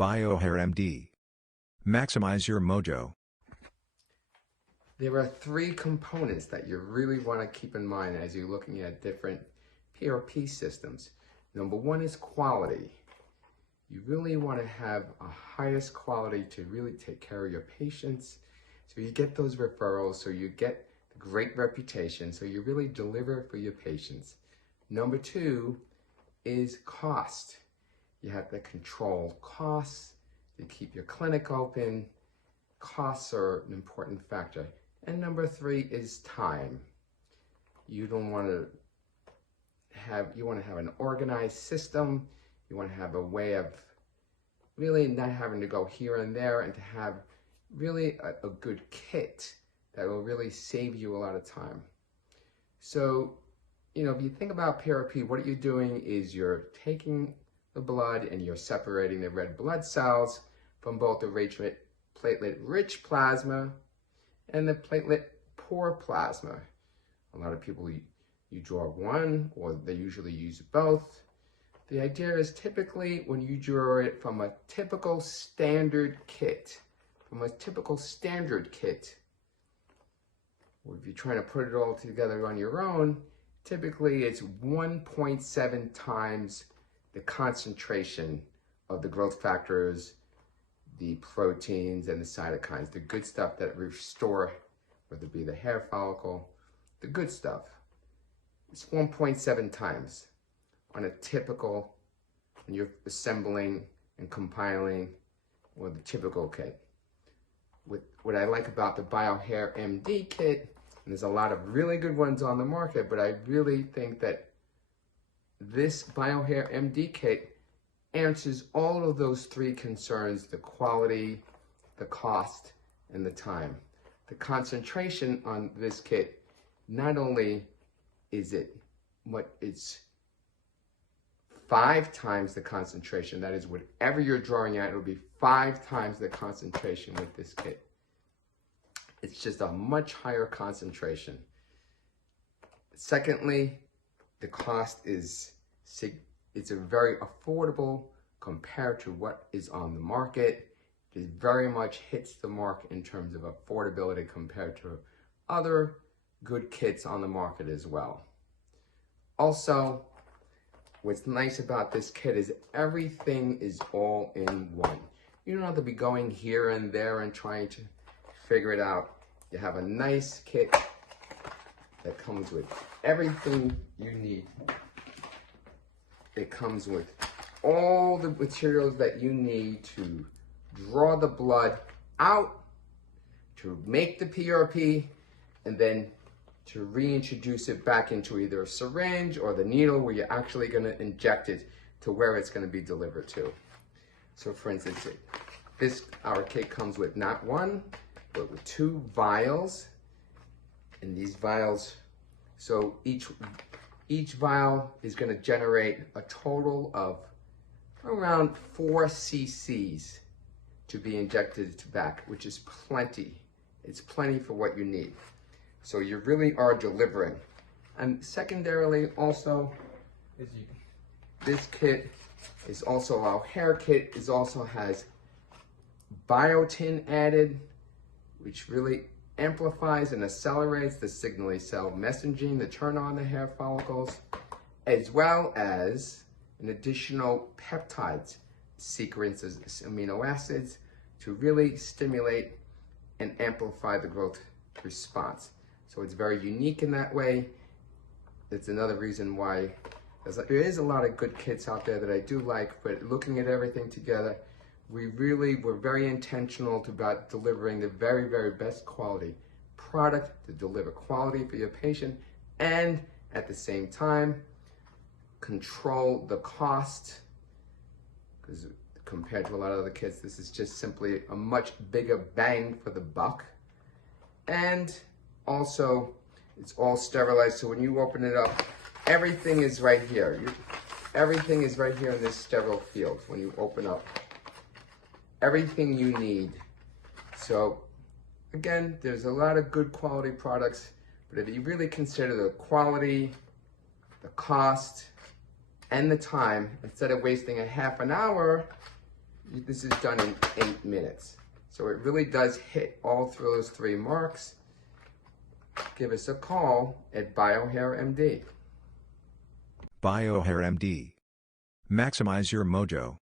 BioHairMD. Maximize your mojo. There are three components that you really want to keep in mind as you're looking at different PRP systems. Number one is quality. You really want to have a highest quality to really take care of your patients. So you get those referrals, so you get a great reputation, so you really deliver for your patients. Number two is cost. You have to control costs to keep your clinic open. Costs are an important factor. And number three is time. You want to have an organized system. You want to have a way of really not having to go here and there, and to have really a good kit that will really save you a lot of time. So, if you think about PRP, what you're doing is you're taking the blood and you're separating the red blood cells from both the platelet-rich plasma and the platelet-poor plasma. A lot of people, you draw one, or they usually use both. The idea is typically when you draw it from a typical standard kit, or if you're trying to put it all together on your own, typically it's 1.7 times the concentration of the growth factors, the proteins, and the cytokines, the good stuff that restore, whether it be the hair follicle, the good stuff. It's 1.7 times on a typical, when you're assembling and compiling with the typical kit. What I like about the BioHairMD kit, and there's a lot of really good ones on the market, but I really think that this BioHairMD kit answers all of those three concerns: the quality, the cost, and the time. The concentration on this kit, not only is it's 5 times the concentration. That is, whatever you're drawing at, it'll be 5 times the concentration with this kit. It's just a much higher concentration. Secondly, the cost is it's a very affordable compared to what is on the market. It very much hits the mark in terms of affordability compared to other good kits on the market as well. Also, what's nice about this kit is everything is all in one. You don't have to be going here and there and trying to figure it out. You have a nice kit that comes with everything you need. It comes with all the materials that you need to draw the blood out, to make the PRP, and then to reintroduce it back into either a syringe or the needle where you're actually going to inject it to where it's going to be delivered to. So for instance, our kit comes with not one, but with 2 vials. And these vials, so each vial is going to generate a total of around 4 cc's to be injected back, which is plenty. It's plenty for what you need. So you really are delivering. And secondarily, also, this kit is also, our hair kit also has Biotin added, which really amplifies and accelerates the signaling cell messaging to turn on the hair follicles, as well as an additional peptides sequences, amino acids, to really stimulate and amplify the growth response. So it's very unique in that way. It's another reason why there is a lot of good kits out there that I do like, but looking at everything together, we really were very intentional about delivering the very, very best quality product to deliver quality for your patient, and at the same time, control the cost, because compared to a lot of other kits, this is just simply a much bigger bang for the buck. And also, it's all sterilized, so when you open it up, everything is right here. Everything is right here in this sterile field when you open up. Everything you need. So again, there's a lot of good quality products, but if you really consider the quality, the cost, and the time, instead of wasting a half an hour, This is done in 8 minutes. So it really does hit all through those 3 marks. Give us a call at BioHairMD. BioHairMD. Maximize your mojo.